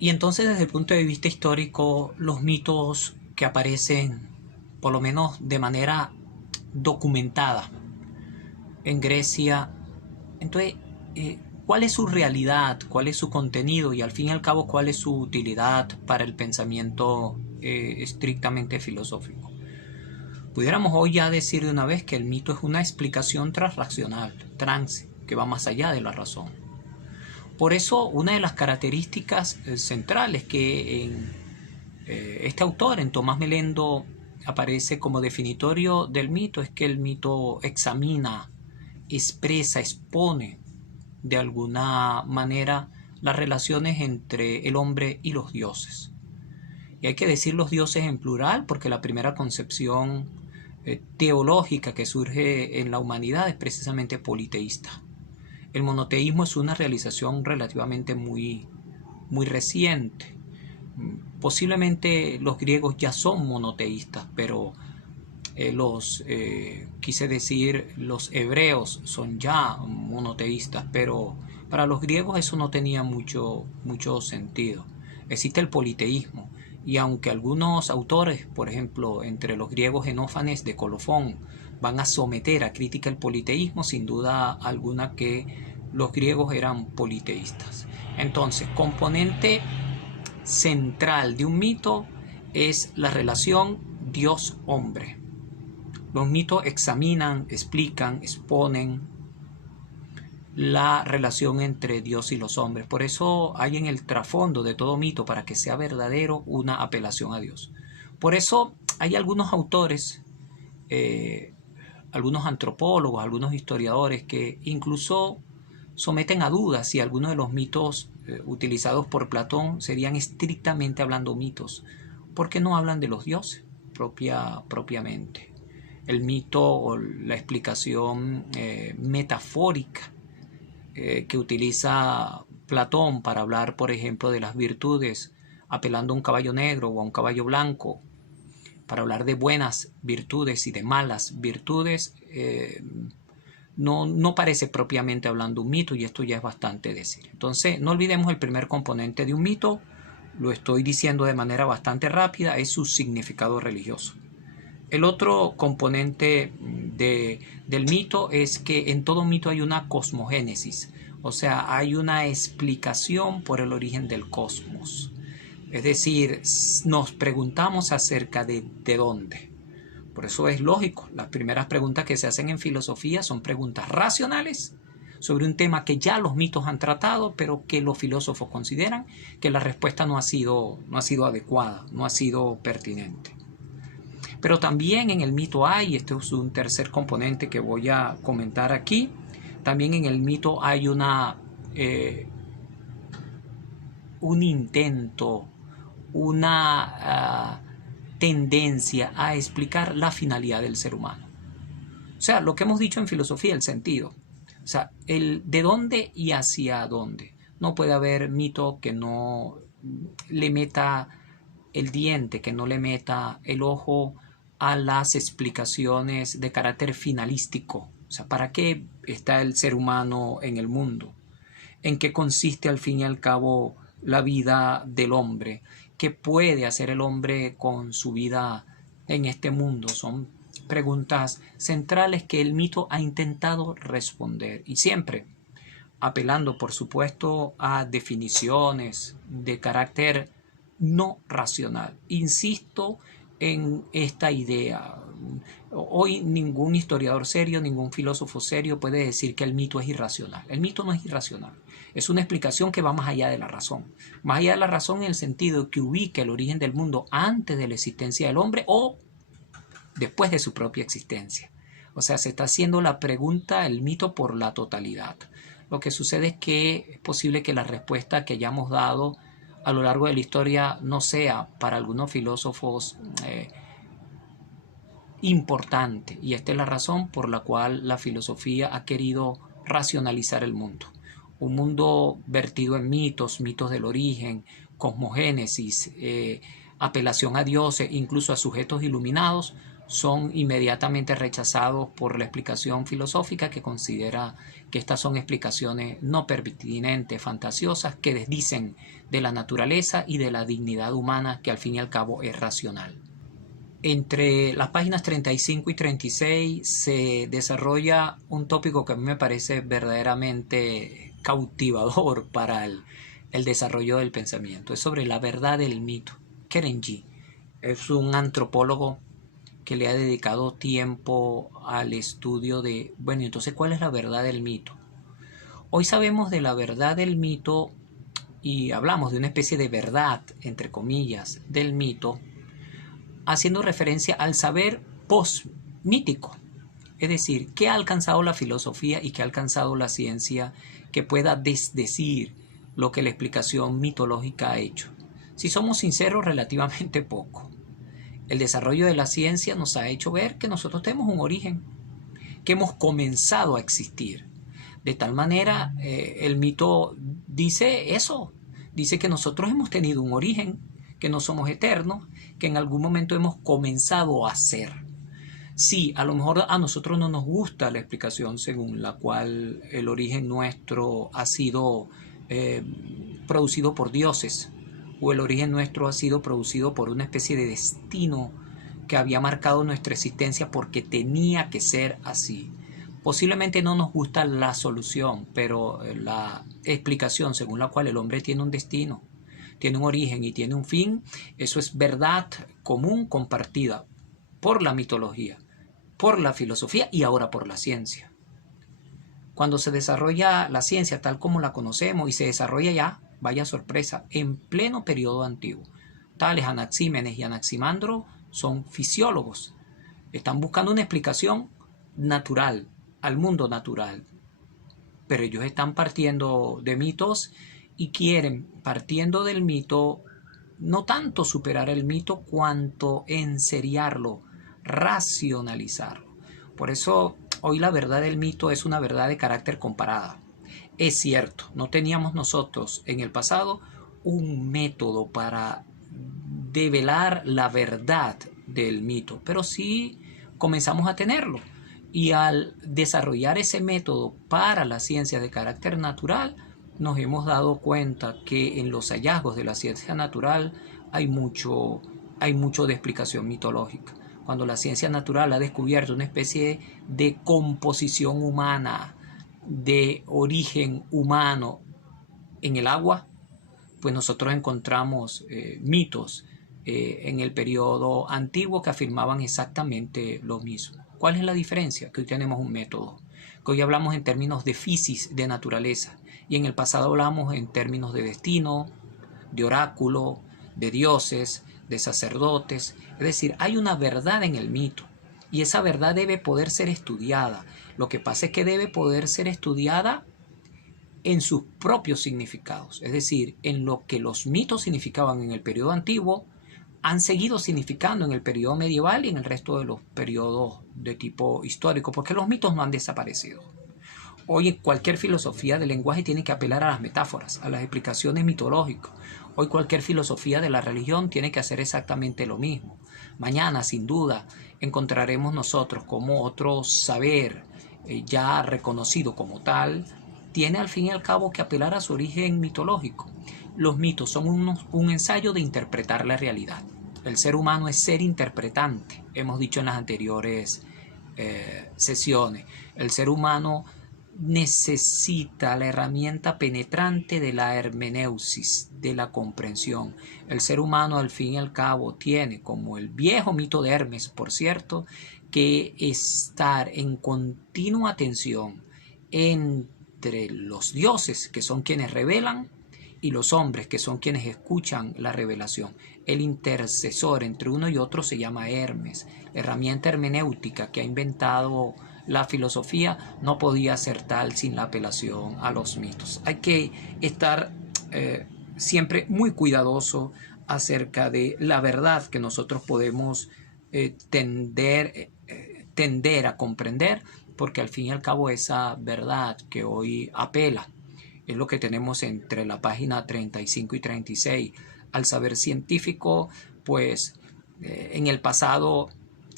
Y entonces desde el punto de vista histórico, los mitos que aparecen, por lo menos de manera documentada, en Grecia, entonces, ¿cuál es su realidad? ¿Cuál es su contenido? Y al fin y al cabo, ¿cuál es su utilidad para el pensamiento estrictamente filosófico? Pudiéramos hoy ya decir de una vez que el mito es una explicación transracional, trans, que va más allá de la razón. Por eso, una de las características centrales que en este autor, en Tomás Melendo, aparece como definitorio del mito es que el mito examina, expresa, expone de alguna manera las relaciones entre el hombre y los dioses. Y hay que decir los dioses en plural porque la primera concepción teológica que surge en la humanidad es precisamente politeísta. El monoteísmo es una realización relativamente muy reciente. Posiblemente los griegos ya son monoteístas, pero quise decir, los hebreos son ya monoteístas, pero para los griegos eso no tenía mucho sentido. Existe el politeísmo, y aunque algunos autores, por ejemplo, entre los griegos Xenófanes de Colofón, van a someter a crítica el politeísmo, sin duda alguna que los griegos eran politeístas. Entonces, componente central de un mito es la relación Dios-hombre. Los mitos examinan, explican, exponen la relación entre Dios y los hombres. Por eso hay en el trasfondo de todo mito, para que sea verdadero, una apelación a Dios. Por eso hay algunos autores, algunos antropólogos, algunos historiadores que incluso someten a dudas si algunos de los mitos utilizados por Platón serían estrictamente hablando mitos, porque no hablan de los dioses propiamente. El mito o la explicación metafórica que utiliza Platón para hablar, por ejemplo, de las virtudes, apelando a un caballo negro o a un caballo blanco, para hablar de buenas virtudes y de malas virtudes, no parece propiamente hablando un mito, y esto ya es bastante decir. Entonces, no olvidemos el primer componente de un mito, lo estoy diciendo de manera bastante rápida, es su significado religioso. El otro componente del mito es que en todo mito hay una cosmogénesis, o sea, hay una explicación por el origen del cosmos. Es decir, nos preguntamos acerca de dónde. Por eso es lógico, las primeras preguntas que se hacen en filosofía son preguntas racionales sobre un tema que ya los mitos han tratado, pero que los filósofos consideran que la respuesta no ha sido adecuada, no ha sido pertinente. Pero también en el mito hay, este es un tercer componente que voy a comentar aquí, también en el mito hay un intento, una tendencia a explicar la finalidad del ser humano. O sea, lo que hemos dicho en filosofía, el sentido. O sea, el de dónde y hacia dónde. No puede haber mito que no le meta el diente, que no le meta el ojo a las explicaciones de carácter finalístico. O sea, ¿para qué está el ser humano en el mundo? ¿En qué consiste al fin y al cabo la vida del hombre? ¿Qué puede hacer el hombre con su vida en este mundo? Son preguntas centrales que el mito ha intentado responder, y siempre apelando, por supuesto, a definiciones de carácter no racional. Insisto en esta idea. Hoy ningún historiador serio, ningún filósofo serio puede decir que el mito es irracional. El mito no es irracional. Es una explicación que va más allá de la razón. Más allá de la razón en el sentido que ubica el origen del mundo antes de la existencia del hombre o después de su propia existencia. O sea, se está haciendo la pregunta, el mito, por la totalidad. Lo que sucede es que es posible que la respuesta que hayamos dado a lo largo de la historia no sea para algunos filósofos importante, y esta es la razón por la cual la filosofía ha querido racionalizar el mundo. Un mundo vertido en mitos, mitos del origen, cosmogénesis, apelación a dioses, incluso a sujetos iluminados, son inmediatamente rechazados por la explicación filosófica, que considera que estas son explicaciones no pertinentes, fantasiosas, que desdicen de la naturaleza y de la dignidad humana, que al fin y al cabo es racional. Entre las páginas 35 y 36 se desarrolla un tópico que a mí me parece verdaderamente cautivador para el desarrollo del pensamiento. Es sobre la verdad del mito. Kerenji es un antropólogo que le ha dedicado tiempo al estudio de, bueno, entonces, ¿cuál es la verdad del mito? Hoy sabemos de la verdad del mito y hablamos de una especie de verdad, entre comillas, del mito, haciendo referencia al saber post-mítico. Es decir, ¿qué ha alcanzado la filosofía y qué ha alcanzado la ciencia que pueda desdecir lo que la explicación mitológica ha hecho? Si somos sinceros, relativamente poco. El desarrollo de la ciencia nos ha hecho ver que nosotros tenemos un origen, que hemos comenzado a existir. De tal manera, el mito dice eso, dice que nosotros hemos tenido un origen, que no somos eternos, que en algún momento hemos comenzado a ser. Sí, a lo mejor a nosotros no nos gusta la explicación según la cual el origen nuestro ha sido producido por dioses, o el origen nuestro ha sido producido por una especie de destino que había marcado nuestra existencia porque tenía que ser así. Posiblemente no nos gusta la solución, pero la explicación según la cual el hombre tiene un destino, tiene un origen y tiene un fin, eso es verdad común compartida por la mitología, por la filosofía y ahora por la ciencia. Cuando se desarrolla la ciencia tal como la conocemos y se desarrolla ya, vaya sorpresa, en pleno periodo antiguo. Tales Anaxímenes y Anaximandro son fisiólogos. Están buscando una explicación natural, al mundo natural. Pero ellos están partiendo de mitos y quieren, partiendo del mito, no tanto superar el mito cuanto enseriarlo, racionalizarlo. Por eso hoy la verdad del mito es una verdad de carácter comparada. Es cierto, no teníamos nosotros en el pasado un método para develar la verdad del mito, pero sí comenzamos a tenerlo. Y al desarrollar ese método para la ciencia de carácter natural, nos hemos dado cuenta que en los hallazgos de la ciencia natural hay mucho de explicación mitológica. Cuando la ciencia natural ha descubierto una especie de composición humana, de origen humano en el agua, pues nosotros encontramos mitos en el periodo antiguo que afirmaban exactamente lo mismo. ¿Cuál es la diferencia? Que hoy tenemos un método, que hoy hablamos en términos de física, de naturaleza, y en el pasado hablamos en términos de destino, de oráculo, de dioses, de sacerdotes. Es decir, hay una verdad en el mito y esa verdad debe poder ser estudiada. Lo que pasa es que debe poder ser estudiada en sus propios significados, es decir, en lo que los mitos significaban en el periodo antiguo, han seguido significando en el periodo medieval y en el resto de los periodos de tipo histórico, porque los mitos no han desaparecido. Hoy cualquier filosofía del lenguaje tiene que apelar a las metáforas, a las explicaciones mitológicas. Hoy cualquier filosofía de la religión tiene que hacer exactamente lo mismo. Mañana, sin duda, encontraremos nosotros como otro saber ya reconocido como tal, tiene al fin y al cabo que apelar a su origen mitológico. Los mitos son un ensayo de interpretar la realidad. El ser humano es ser interpretante, hemos dicho en las anteriores sesiones. El ser humano necesita la herramienta penetrante de la hermeneusis, de la comprensión. El ser humano al fin y al cabo tiene, como el viejo mito de Hermes, por cierto, que estar en continua tensión entre los dioses, que son quienes revelan, y los hombres, que son quienes escuchan la revelación. El intercesor entre uno y otro se llama Hermes. La herramienta hermenéutica que ha inventado la filosofía no podía ser tal sin la apelación a los mitos. Hay que estar siempre muy cuidadoso acerca de la verdad que nosotros podemos tender a comprender, porque al fin y al cabo esa verdad que hoy apela es lo que tenemos entre la página 35 y 36. Al saber científico, pues en el pasado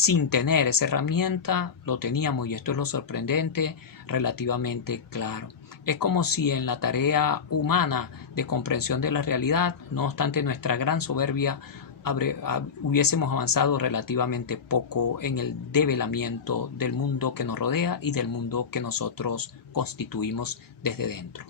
sin tener esa herramienta, lo teníamos, y esto es lo sorprendente, relativamente claro. Es como si en la tarea humana de comprensión de la realidad, no obstante nuestra gran soberbia, hubiésemos avanzado relativamente poco en el develamiento del mundo que nos rodea y del mundo que nosotros constituimos desde dentro.